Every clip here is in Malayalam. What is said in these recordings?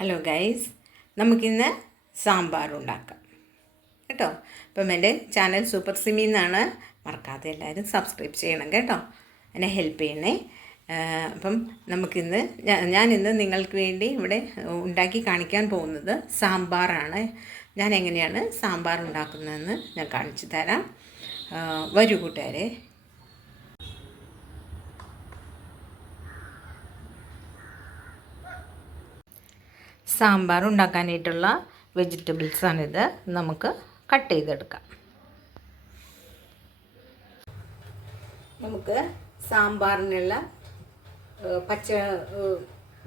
ഹലോ ഗൈസ്, നമുക്കിന്ന് സാമ്പാർ ഉണ്ടാക്കാം കേട്ടോ. അപ്പം എൻ്റെ ചാനൽ സൂപ്പർ സിമി എന്നാണ്, മറക്കാതെ എല്ലാവരും സബ്സ്ക്രൈബ് ചെയ്യണം കേട്ടോ, എന്നെ ഹെൽപ്പ് ചെയ്യണേ. അപ്പം നമുക്കിന്ന് ഞാനിന്ന് നിങ്ങൾക്ക് വേണ്ടി ഇവിടെ ഉണ്ടാക്കി കാണിക്കാൻ പോകുന്നത് സാമ്പാറാണ്. ഞാൻ എങ്ങനെയാണ് സാമ്പാർ ഉണ്ടാക്കുന്നതെന്ന് ഞാൻ കാണിച്ചു തരാം. വരൂ കൂട്ടുകാരെ. സാമ്പാർ ഉണ്ടാക്കാനായിട്ടുള്ള വെജിറ്റബിൾസാണിത്. നമുക്ക് കട്ട് ചെയ്തെടുക്കാം. നമുക്ക് സാമ്പാറിനുള്ള പച്ച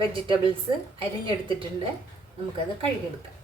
വെജിറ്റബിൾസ് അരിഞ്ഞെടുത്തിട്ടുണ്ട്. നമുക്കത് കഴുകിയെടുക്കാം.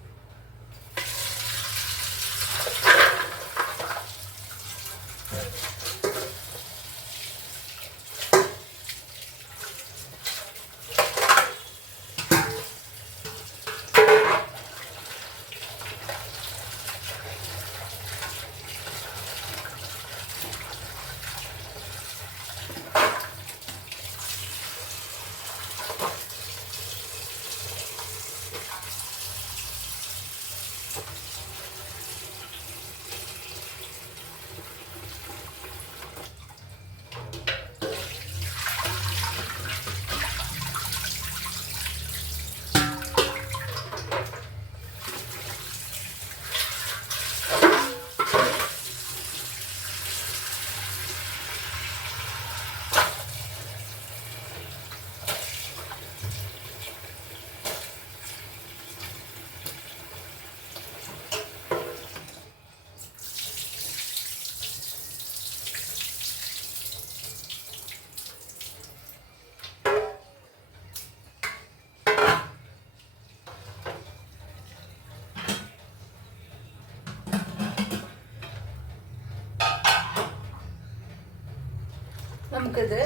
നമുക്കിത്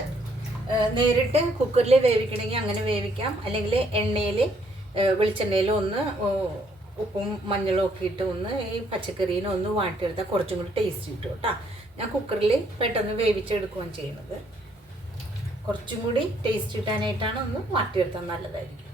നേരിട്ട് കുക്കറിൽ വേവിക്കണമെങ്കിൽ അങ്ങനെ വേവിക്കാം, അല്ലെങ്കിൽ എണ്ണയിൽ വെളിച്ചെണ്ണയിൽ ഒന്ന് ഉപ്പും മഞ്ഞളും ഒക്കെ ഇട്ട് ഒന്ന് ഈ പച്ചക്കറീനെ ഒന്ന് വാട്ടിയെടുത്താൽ കുറച്ചും കൂടി ടേസ്റ്റ് കിട്ടും കേട്ടോ. ഞാൻ കുക്കറിൽ പെട്ടെന്ന് വേവിച്ചെടുക്കുകയാണ് ചെയ്യുന്നത്. കുറച്ചും കൂടി ടേസ്റ്റ് കിട്ടാനായിട്ടാണ് ഒന്ന് വാട്ടിയെടുത്താൽ നല്ലതായിരിക്കും.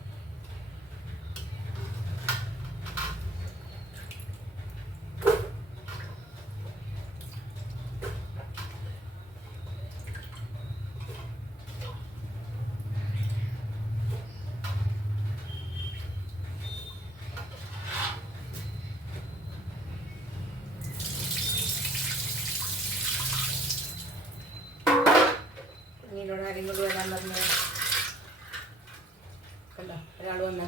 നീലോട് ആരെങ്കിലും കൂടി വരാൻ പറഞ്ഞു കണ്ടോ, ഒരാൾ വന്ന്.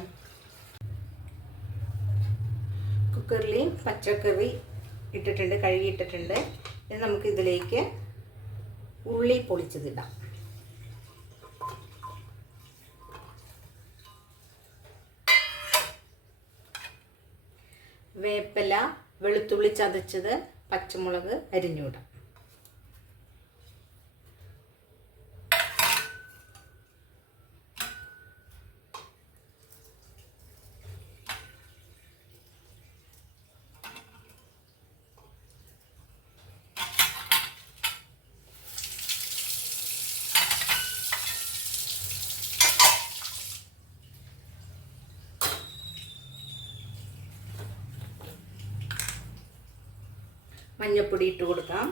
കുക്കറിൽ പച്ചക്കറി ഇട്ടിട്ടുണ്ട്, കഴുകിയിട്ടിട്ടുണ്ട്. ഇനി നമുക്ക് ഇതിലേക്ക് ഉള്ളി പൊളിച്ചതിടാം. വേപ്പില, വെളുത്തുള്ളി ചതച്ചത്, പച്ചമുളക് അരിഞ്ഞുവിടാം. മഞ്ഞപ്പൊടി ഇട്ട് കൊടുക്കാം.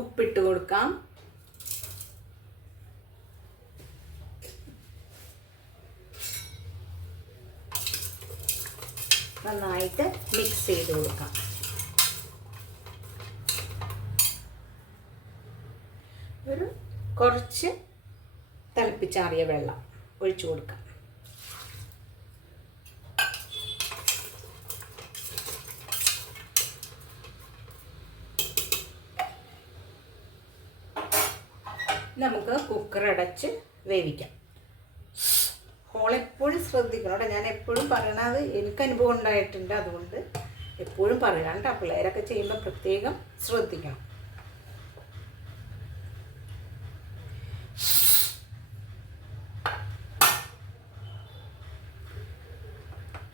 ഉപ്പിട്ട് കൊടുക്കാം. നന്നായിട്ട് മിക്സ് ചെയ്ത് കൊടുക്കാം. ഒരു കുറച്ച് തിളപ്പിച്ചാറിയ വെള്ളം ഒഴിച്ചു കൊടുക്കാം. നമുക്ക് കുക്കർ അടച്ച് വേവിക്കാം. ഹോളെപ്പോഴും ശ്രദ്ധിക്കണം കേട്ടോ. ഞാൻ എപ്പോഴും പറയണത് എനിക്ക് അനുഭവം ഉണ്ടായിട്ടുണ്ട്, അതുകൊണ്ട് എപ്പോഴും പറയാം കേട്ടോ. പിള്ളേരൊക്കെ ചെയ്യുമ്പോൾ പ്രത്യേകം ശ്രദ്ധിക്കണം.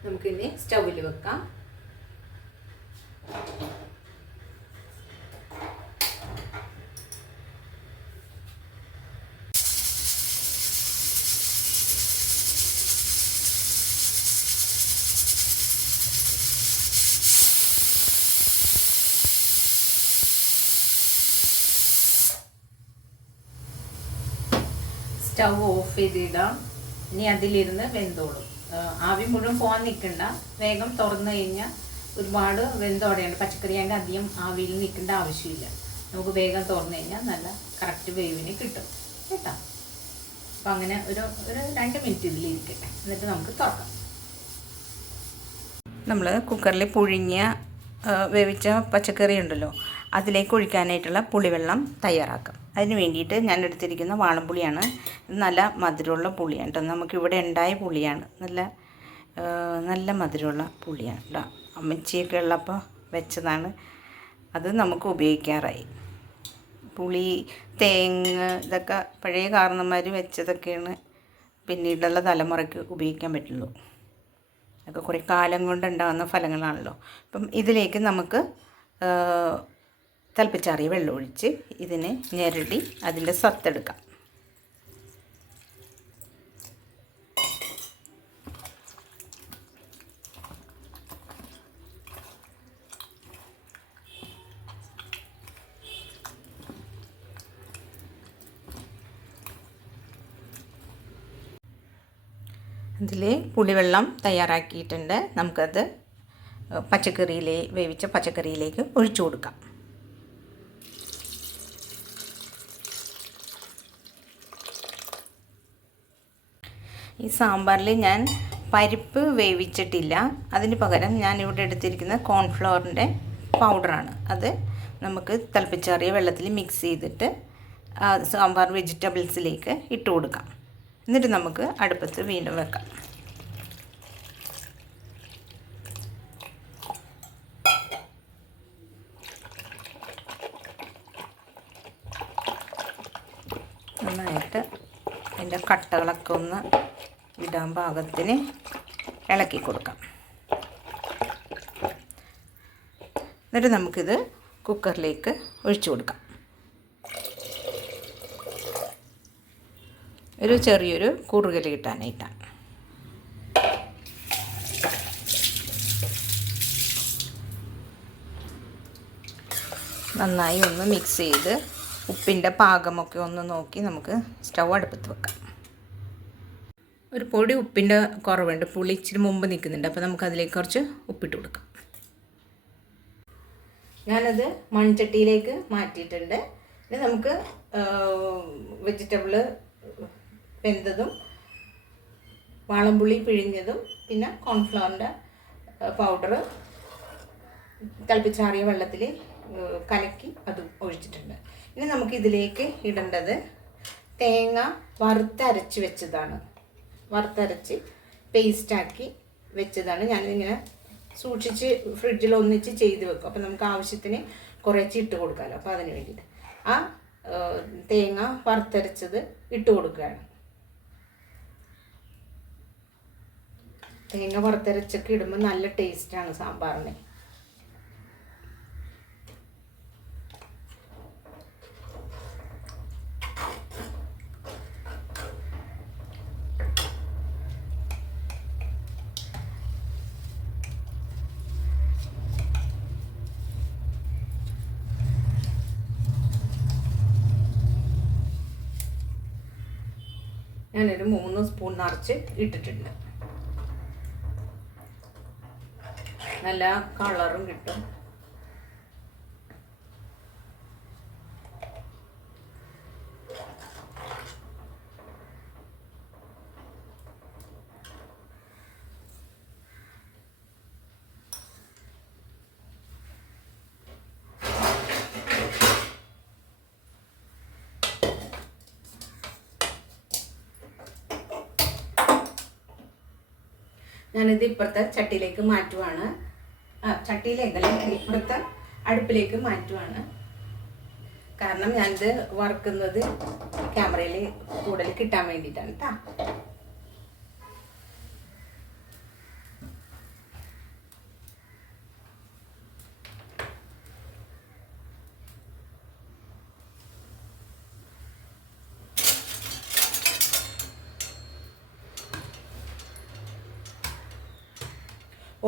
നമുക്കിനി സ്റ്റൗവിൽ വെക്കാം. സ്റ്റൗ ഓഫ് ചെയ്തിടാം. ഇനി അതിലിരുന്ന് വെന്തോളും. ആവി മുഴുവൻ പോകാൻ നിൽക്കണ്ട. വേഗം തുറന്നു കഴിഞ്ഞാൽ ഒരുപാട് വെന്തോടെയാണ്. പച്ചക്കറിയാണ്ട് അധികം ആവിയിൽ നിൽക്കേണ്ട ആവശ്യമില്ല. നമുക്ക് വേഗം തുറന്നു കഴിഞ്ഞാൽ നല്ല കറക്റ്റ് വേവിന് കിട്ടും കേട്ടോ. അപ്പം അങ്ങനെ ഒരു 2 മിനിറ്റ് ഇതിലിരിക്കട്ടെ. എന്നിട്ട് നമുക്ക് തുറക്കാം. നമ്മൾ കുക്കറിൽ പുഴുങ്ങിയ വേവിച്ച പച്ചക്കറി ഉണ്ടല്ലോ, അതിലേക്ക് ഒഴിക്കാനായിട്ടുള്ള പുളിവെള്ളം തയ്യാറാക്കാം. അതിന് വേണ്ടിയിട്ട് ഞാൻ എടുത്തിരിക്കുന്ന വാളംപുളിയാണ്. ഇത് നല്ല മധുരമുള്ള പുളിയാണ് കേട്ടോ. നമുക്കിവിടെ ഉണ്ടായ പുളിയാണ്. നല്ല മധുരമുള്ള പുളിയാണ് കേട്ടോ. അമ്മച്ചിയൊക്കെ ഉള്ളപ്പോൾ വെച്ചതാണ്. അത് നമുക്ക് ഉപയോഗിക്കാറായി. പുളി, തേങ്ങ ഇതൊക്കെ പഴയ കാരണന്മാർ വെച്ചതൊക്കെയാണ് പിന്നീടുള്ള തലമുറയ്ക്ക് ഉപയോഗിക്കാൻ പറ്റുള്ളൂ. അതൊക്കെ കുറേ കാലം കൊണ്ടുണ്ടാകുന്ന ഫലങ്ങളാണല്ലോ. അപ്പം ഇതിലേക്ക് നമുക്ക് തിളപ്പിച്ചാറിയ വെള്ളം ഒഴിച്ച് ഇതിനെ ഞെരടി അതിൻ്റെ സത്തെടുക്കാം. ഇതിൽ പുളിവെള്ളം തയ്യാറാക്കിയിട്ടുണ്ട്. നമുക്കത് വേവിച്ച പച്ചക്കറിയിലേക്ക് ഒഴിച്ചു കൊടുക്കാം. ഈ സാമ്പാറിൽ ഞാൻ പരിപ്പ് വേവിച്ചിട്ടില്ല. അതിന് പകരം ഞാനിവിടെ എടുത്തിരിക്കുന്ന കോൺഫ്ലവറിൻ്റെ പൗഡറാണ്. അത് നമുക്ക് തിളപ്പിച്ചാറിയ വെള്ളത്തിൽ മിക്സ് ചെയ്തിട്ട് സാമ്പാർ വെജിറ്റബിൾസിലേക്ക് ഇട്ട് കൊടുക്കാം. എന്നിട്ട് നമുക്ക് അടുപ്പത്ത് വീണ്ടും വെക്കാം. നന്നായിട്ട് അതിൻ്റെ കട്ടകളൊക്കെ ഒന്ന് ഇടാൻ പാകത്തിന് ഇളക്കി കൊടുക്കാം. എന്നിട്ട് നമുക്കിത് കുക്കറിലേക്ക് ഒഴിച്ചു കൊടുക്കാം. ഒരു ചെറിയൊരു കുറുകൽ കിട്ടാനായിട്ടാണ്. നന്നായി ഒന്ന് മിക്സ് ചെയ്ത് ഉപ്പിൻ്റെ പാകമൊക്കെ ഒന്ന് നോക്കി നമുക്ക് സ്റ്റൗ അടുപ്പത്ത് വെക്കാം. ഒരു പൊടി ഉപ്പിൻ്റെ കുറവുണ്ട്. പുളി ഇച്ചിരി മുമ്പ് നിൽക്കുന്നുണ്ട്. അപ്പോൾ നമുക്കതിലേക്ക് കുറച്ച് ഉപ്പിട്ട് കൊടുക്കാം. ഞാനത് മൺചട്ടിയിലേക്ക് മാറ്റിയിട്ടുണ്ട്. ഇനി നമുക്ക് വെജിറ്റബിള് വെന്തതും വാളംപുളി പിഴിഞ്ഞതും പിന്നെ കോൺഫ്ലവറിൻ്റെ പൗഡർ തിളപ്പിച്ചാറിയ വെള്ളത്തിൽ കലക്കി അത് ഒഴിച്ചിട്ടുണ്ട്. ഇനി നമുക്കിതിലേക്ക് ഇടേണ്ടത് തേങ്ങ വറുത്തരച്ച് വെച്ചതാണ്. വറുത്തരച്ച് പേസ്റ്റാക്കി വെച്ചതാണ്. ഞാനിങ്ങനെ സൂക്ഷിച്ച് ഫ്രിഡ്ജിൽ ഒന്നിച്ച് ചെയ്ത് വെക്കും. അപ്പോൾ നമുക്ക് ആവശ്യത്തിന് കുറേശ്ശെ ഇട്ട് കൊടുക്കാമല്ലോ. അപ്പോൾ അതിന് വേണ്ടിയിട്ട് ആ തേങ്ങ വറുത്തരച്ചത് ഇട്ട് കൊടുക്കുകയാണ്. തേങ്ങ വറുത്തരച്ചൊക്കെ ഇടുമ്പോൾ നല്ല ടേസ്റ്റാണ് സാമ്പാറിന്. ഞാനൊരു 3 സ്പൂൺ നിറച്ച് ഇട്ടിട്ടുണ്ട്. നല്ല കളറും കിട്ടും. ഞാനിത് ഇപ്പുറത്തെ ചട്ടിയിലേക്ക് മാറ്റുവാണ്. ചട്ടിയിലേക്കല്ല, ഇപ്പുറത്തെ അടുപ്പിലേക്ക് മാറ്റുവാണ്. കാരണം ഞാനിത് വറുക്കുന്നത് ക്യാമറയിൽ കൂടുതൽ കിട്ടാൻ വേണ്ടിയിട്ടാണ് കേട്ടോ.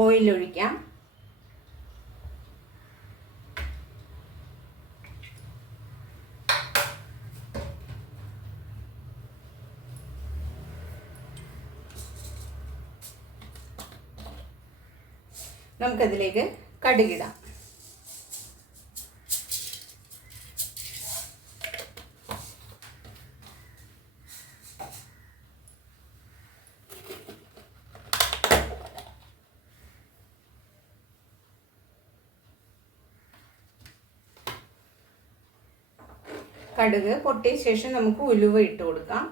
ഓയിൽ ഒഴിക്കാം. നമുക്കതിലേക്ക് കടുകിടാം. കടുക് പൊട്ടിയ ശേഷം നമുക്ക് ഉലുവ ഇട്ട് കൊടുക്കാം.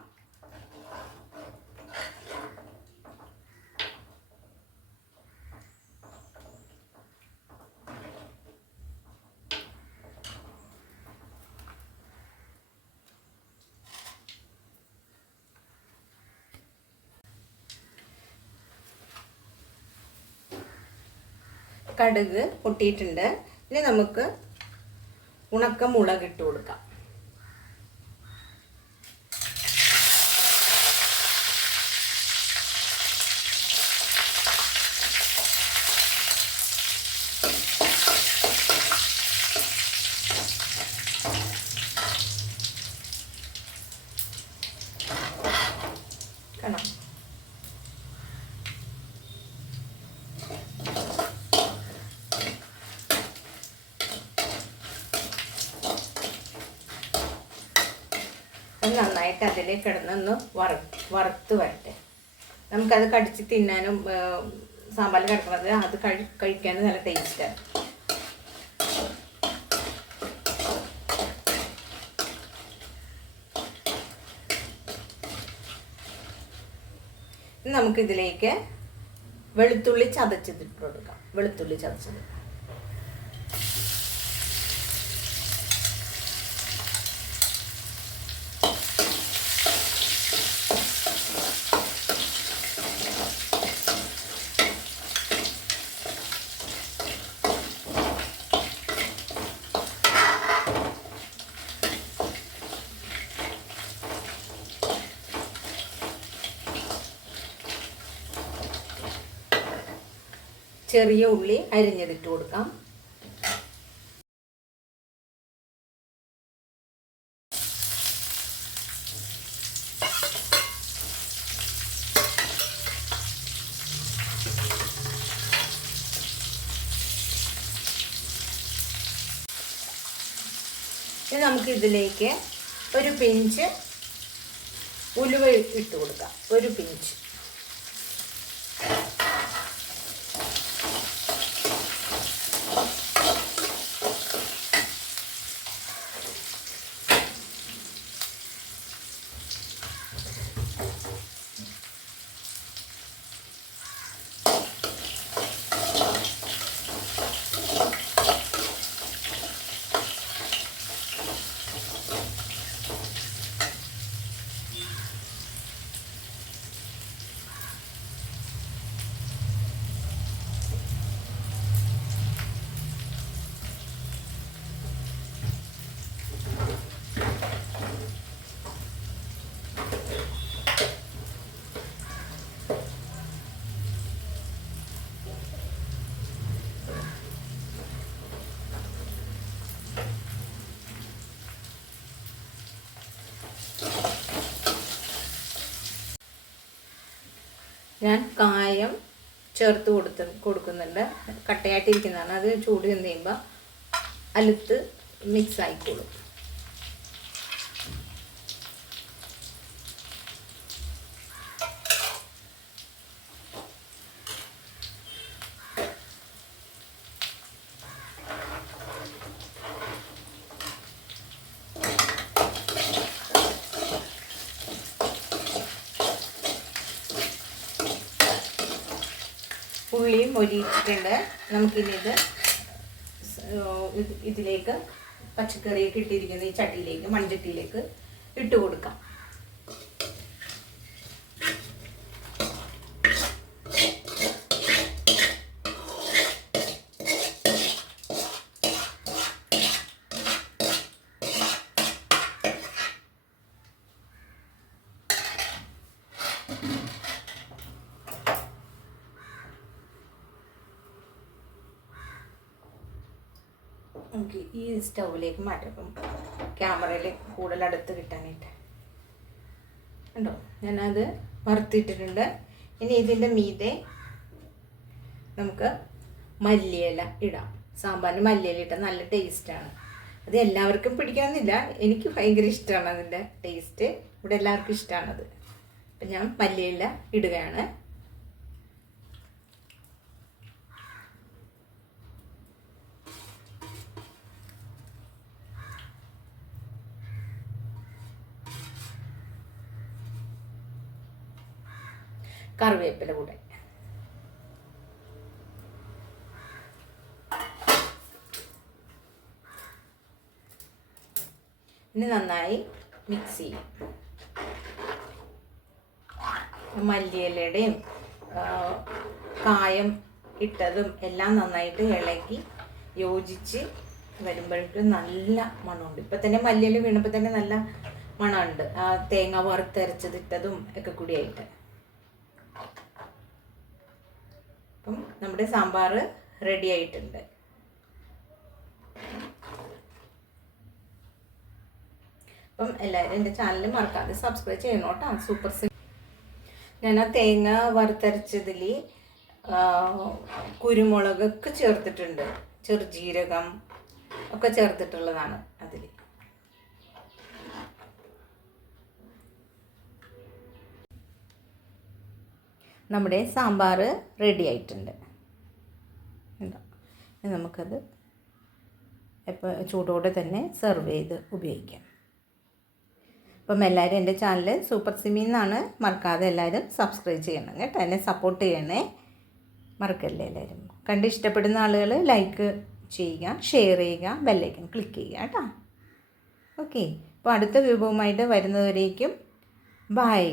കടുക് പൊട്ടിയിട്ടുണ്ട്. ഇനി നമുക്ക് ഉണക്കമുളക് ഇട്ട് കൊടുക്കാം. കാണാം. നന്നായിട്ട് അതിലേക്ക് കിടന്നൊന്ന് വറുത്ത് വരട്ടെ. നമുക്കത് കടിച്ച് തിന്നാനും സാമ്പാറിൽ കിടക്കുന്നത് അത് കഴിക്കാനും നല്ല ടേസ്റ്റാണ്. നമുക്കിതിലേക്ക് വെളുത്തുള്ളി ചതച്ചിട്ട് കൊടുക്കാം. വെളുത്തുള്ളി ചതച്ചത് ചെറിയ ഉള്ളി അരിഞ്ഞതിട്ട് കൊടുക്കാം. ഇനി നമുക്ക് ഇതിലേക്ക് ഒരു പിഞ്ച് ഉലുവ ഇട്ട് കൊടുക്കാം. ഒരു പിഞ്ച്. ഞാൻ കായം ചേർത്ത് കൊടുക്കുന്നുണ്ട്. കട്ടയായിട്ടിരിക്കുന്നതാണ്. അത് ചൂട് ചെന്ന് കഴിയുമ്പോൾ അലുത്ത് മിക്സ് ആയിക്കോളും. ഉള്ളിയും മൊരിയിച്ചിട്ടുണ്ട്. നമുക്കിനി ഇതിലേക്ക് പച്ചക്കറിയൊക്കെ ഇട്ടിരിക്കുന്ന ഈ ചട്ടിയിലേക്ക്, മൺചട്ടിയിലേക്ക് ഇട്ട് കൊടുക്കാം. നമുക്ക് ഈ സ്റ്റൗവിലേക്ക് മാറ്റാം. അപ്പം ക്യാമറയിൽ കൂടുതൽ അടുത്ത് കിട്ടാനായിട്ട് കണ്ടോ, ഞാനത് വറുത്തിട്ടിട്ടുണ്ട്. ഇനി ഇതിൻ്റെ മീതെ നമുക്ക് മല്ലിയില ഇടാം. സാമ്പാറിന് മല്ലിയില ഇട്ടാൽ നല്ല ടേസ്റ്റാണ്. അത് എല്ലാവർക്കും പിടിക്കണമെന്നില്ല, എനിക്ക് ഭയങ്കര ഇഷ്ടമാണ് അതിൻ്റെ ടേസ്റ്റ്. ഇവിടെ എല്ലാവർക്കും ഇഷ്ടമാണത്. അപ്പം ഞാൻ മല്ലിയില ഇടുകയാണ്. കറിവേപ്പില കൂടെ ഇനി നന്നായി മിക്സ് ചെയ്യും. മല്ലിയിലയുടെയും കായം ഇട്ടതും എല്ലാം നന്നായിട്ട് ഇളകി യോജിച്ച് വരുമ്പോഴേക്കും നല്ല മണമുണ്ട്. ഇപ്പം തന്നെ മല്ലിയില വീണപ്പോൾ തന്നെ നല്ല മണമുണ്ട്, തേങ്ങ വറുത്തരച്ചതിട്ടതും ഒക്കെ കൂടിയായിട്ട്. അപ്പം നമ്മുടെ സാമ്പാർ റെഡി ആയിട്ടുണ്ട്. അപ്പം എല്ലാവരും എൻ്റെ ചാനൽ മറക്കാതെ സബ്സ്ക്രൈബ് ചെയ്യണം കേട്ടോ. Super SIM. ഞാൻ ആ തേങ്ങ വറുത്തരച്ചതിൽ കുരുമുളകൊക്കെ ചേർത്തിട്ടുണ്ട്, ചെറുജീരകം ഒക്കെ ചേർത്തിട്ടുള്ളതാണ് അതിൽ. നമ്മുടെ സാമ്പാർ റെഡി ആയിട്ടുണ്ട്. നമുക്കത് ഇപ്പോൾ ചൂടോടെ തന്നെ സെർവ് ചെയ്ത് ഉപയോഗിക്കാം. അപ്പം എല്ലാവരും എൻ്റെ ചാനൽ സൂപ്പർ സിമി എന്നാണ്, മറക്കാതെ എല്ലാവരും സബ്സ്ക്രൈബ് ചെയ്യണം കേട്ടോ. എന്നെ സപ്പോർട്ട് ചെയ്യണേ, മറക്കല്ലേ എല്ലാവരും. കണ്ട് ഇഷ്ടപ്പെടുന്ന ആളുകൾ ലൈക്ക് ചെയ്യുക, ഷെയർ ചെയ്യുക, ബെല്ലൈക്കൺ ക്ലിക്ക് ചെയ്യുക കേട്ടോ. ഓക്കെ, അപ്പോൾ അടുത്ത വിഭവമായിട്ട് വരുന്നതുവരേക്കും ബൈ.